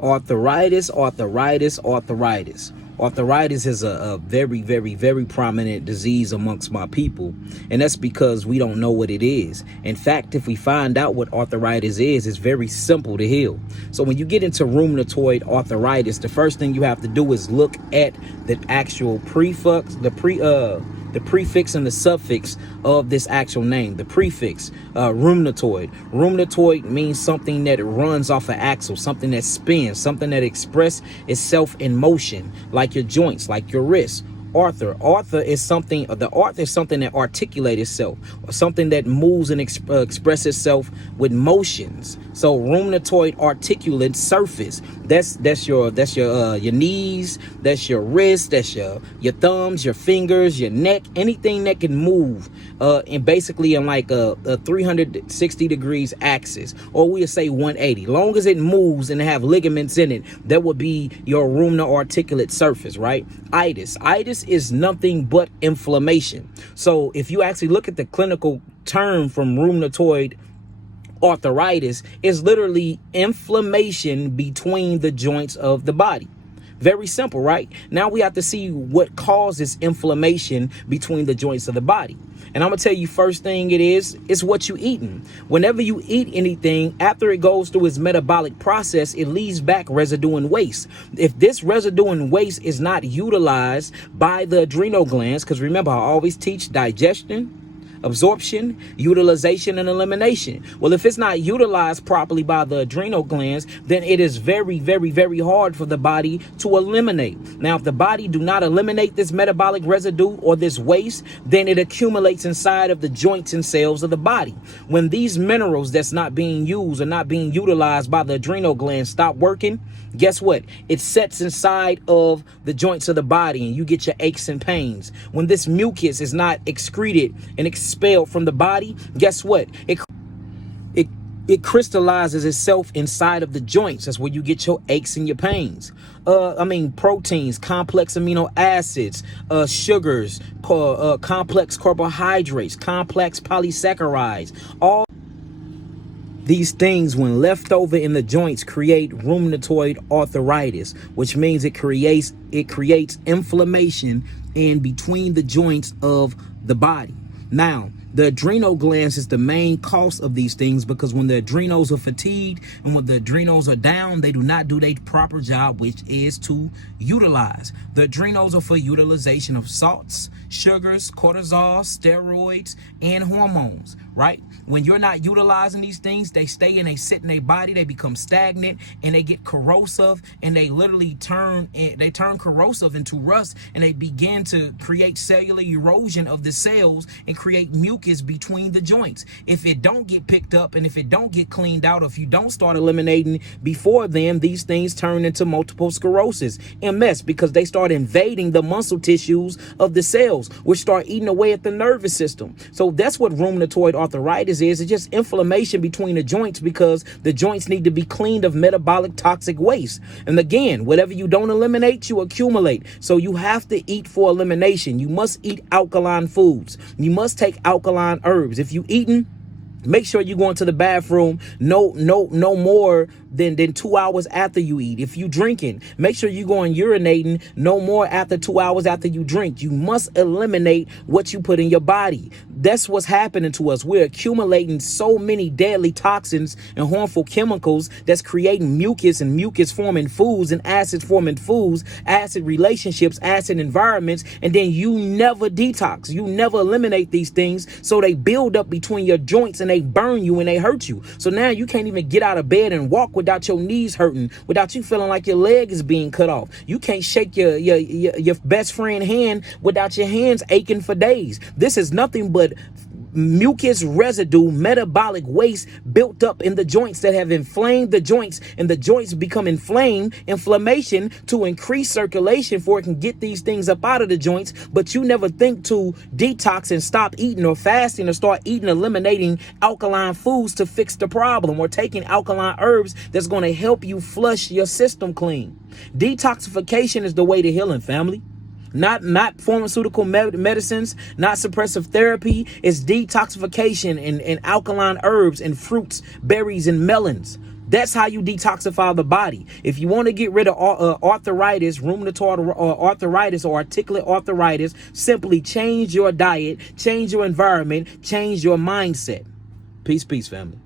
Arthritis, arthritis, arthritis. Arthritis is a very, very, very prominent disease amongst my people. And that's because we don't know what it is. In fact, if we find out what arthritis is, it's very simple to heal. So when you get into rheumatoid arthritis, the first thing you have to do is look at the actual prefix, the prefix and the suffix of this actual name. The prefix, rheumatoid. Rheumatoid means something that runs off an axle, something that spins, something that expresses itself in motion, like your joints, like your wrists. Arthur is something, the arth is something that articulates itself, or something that moves and expresses itself with motions. So rheumatoid articulate surface, that's your knees, that's your wrist, that's your thumbs, your fingers, your neck, anything that can move and basically in like a 360 degrees axis, or we'll say 180. Long as it moves and have ligaments in it, that would be your rheumatoid articulate surface, right? Itis is nothing but inflammation. So if you actually look at the clinical term from rheumatoid arthritis, is literally inflammation between the joints of the body. Very simple, right? Now we have to see what causes inflammation between the joints of the body. And I'm gonna tell you, first thing it's what you eating. Whenever you eat anything, after it goes through its metabolic process, it leaves back residue and waste. If this residue and waste is not utilized by the adrenal glands, because remember, I always teach digestion, absorption, utilization, and elimination. Well, if it's not utilized properly by the adrenal glands, then it is very, very, very hard for the body to eliminate. Now, if the body do not eliminate this metabolic residue or this waste, then it accumulates inside of the joints and cells of the body. When these minerals that's not being used or not being utilized by the adrenal glands stop working, guess what? It sets inside of the joints of the body and you get your aches and pains. When this mucus is not excreted and expelled from the body, guess what? It crystallizes itself inside of the joints. That's where you get your aches and your pains. Proteins, complex amino acids, sugars, complex carbohydrates, complex polysaccharides, all these things, when left over in the joints, create rheumatoid arthritis, which means it creates inflammation in between the joints of the body. Now, the adrenal glands is the main cause of these things, because when the adrenals are fatigued and when the adrenals are down, they do not do their proper job, which is to utilize. The adrenals are for utilization of salts, sugars, cortisol, steroids, and hormones, right? When you're not utilizing these things, they stay and they sit in their body, they become stagnant and they get corrosive, and they literally turn corrosive into rust, and they begin to create cellular erosion of the cells and create mucus between the joints. If it don't get picked up and if it don't get cleaned out, if you don't start eliminating before then, these things turn into multiple sclerosis, MS, because they start invading the muscle tissues of the cells, which start eating away at the nervous system. So that's what rheumatoid arthritis is. It's just inflammation between the joints, because the joints need to be cleaned of metabolic toxic waste. And again, whatever you don't eliminate, you accumulate. So you have to eat for elimination. You must eat alkaline foods. You must take alkaline herbs. If you eating, make sure you go into the bathroom no more than 2 hours after you eat. If you drinking, make sure you go and urinating no more after 2 hours after you drink. You must eliminate what you put in your body. That's what's happening to us. We're accumulating so many deadly toxins and harmful chemicals that's creating mucus, and mucus forming foods, and acids forming foods, acid relationships, acid environments, and then you never detox. You never eliminate these things, so they build up between your joints and they burn you and they hurt you. So now you can't even get out of bed and walk without your knees hurting, without you feeling like your leg is being cut off. You can't shake your best friend hand without your hands aching for days. This is nothing but mucus residue, metabolic waste built up in the joints that have inflamed the joints, and the joints become inflamed, inflammation to increase circulation for it can get these things up out of the joints. But you never think to detox and stop eating or fasting or start eating, eliminating alkaline foods to fix the problem, or taking alkaline herbs that's going to help you flush your system clean. Detoxification is the way to healing, family. Not pharmaceutical medicines, not suppressive therapy. It's detoxification and alkaline herbs and fruits, berries, and melons. That's how you detoxify the body. If you want to get rid of arthritis, rheumatoid arthritis, or articular arthritis, simply change your diet, change your environment, change your mindset. Peace, peace, family.